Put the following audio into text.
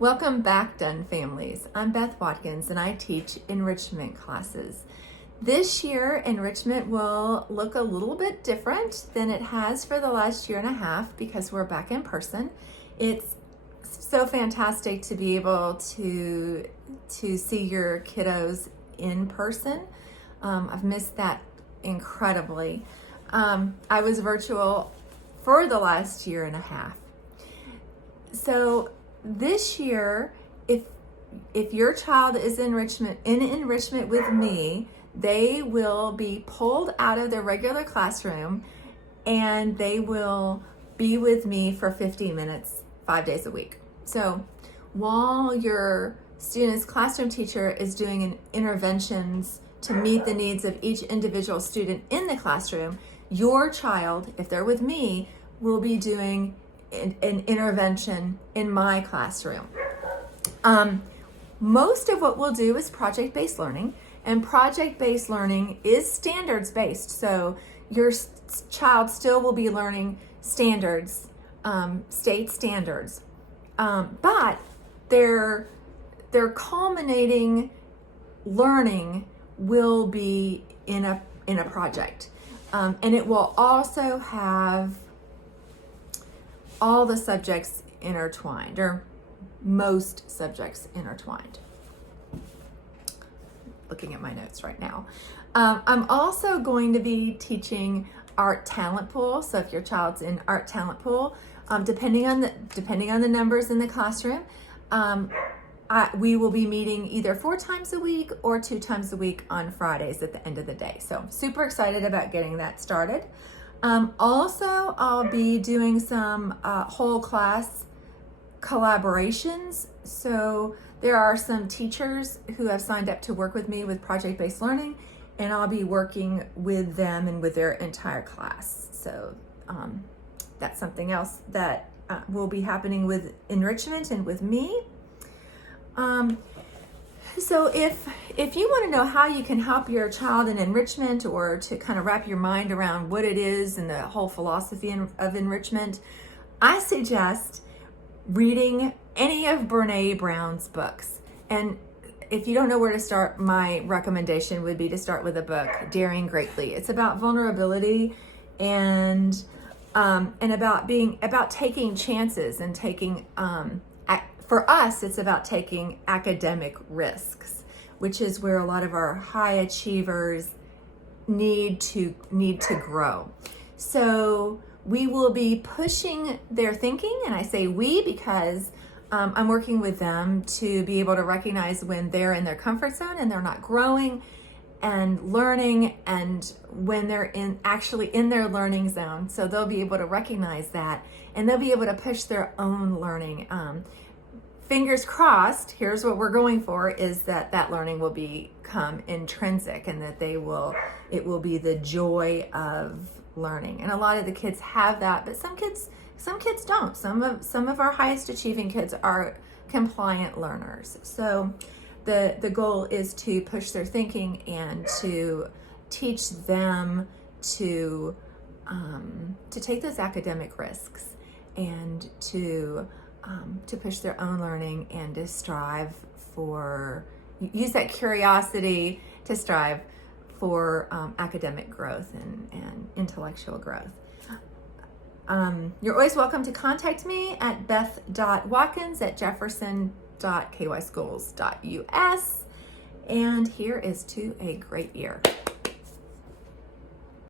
Welcome back, Dunn families. I'm Beth Watkins and I teach enrichment classes. This year, enrichment will look a little bit different than it has for the last year and a half because we're back in person. It's so fantastic to be able to see your kiddos in person. I've missed that incredibly. I was virtual for the last year and a half. So this year, if your child is in enrichment with me, they will be pulled out of their regular classroom and they will be with me for 15 minutes, 5 days a week. So while your student's classroom teacher is doing interventions to meet the needs of each individual student in the classroom, your child, if they're with me, will be doing an intervention in my classroom. Most of what we'll do is project-based learning, and project-based learning is standards-based. So your child still will be learning standards, state standards, but their culminating learning will be in a project, and it will also have all the subjects intertwined, or most subjects intertwined. Looking at my notes right now. I'm also going to be teaching art talent pool. So if your child's in art talent pool, depending on the numbers in the classroom, we will be meeting either 4 times a week or 2 times a week on Fridays at the end of the day. So super excited about getting that started. Also, I'll be doing some whole class collaborations. So there are some teachers who have signed up to work with me with project-based learning, and I'll be working with them and with their entire class. So that's something else that will be happening with enrichment and with me. So if you want to know how you can help your child in enrichment, or to kind of wrap your mind around what it is and the whole philosophy of enrichment, I suggest reading any of Brene Brown's books. And if you don't know where to start, my recommendation would be to start with a book, Daring Greatly. It's about vulnerability and about taking chances and taking for us, it's about taking academic risks, which is where a lot of our high achievers need to grow. So we will be pushing their thinking, and I say we because I'm working with them to be able to recognize when they're in their comfort zone and they're not growing and learning, and when they're actually in their learning zone. So they'll be able to recognize that, and they'll be able to push their own learning. Fingers crossed, here's what we're going for, is that learning will become intrinsic, and that it will be the joy of learning. And a lot of the kids have that, but some kids don't. Some of our highest achieving kids are compliant learners. So the goal is to push their thinking and to teach them to take those academic risks, and to push their own learning, and to strive for, use that curiosity to strive for academic growth and intellectual growth. You're always welcome to contact me at beth.watkins@jefferson.kyschools.us. And here is to a great year.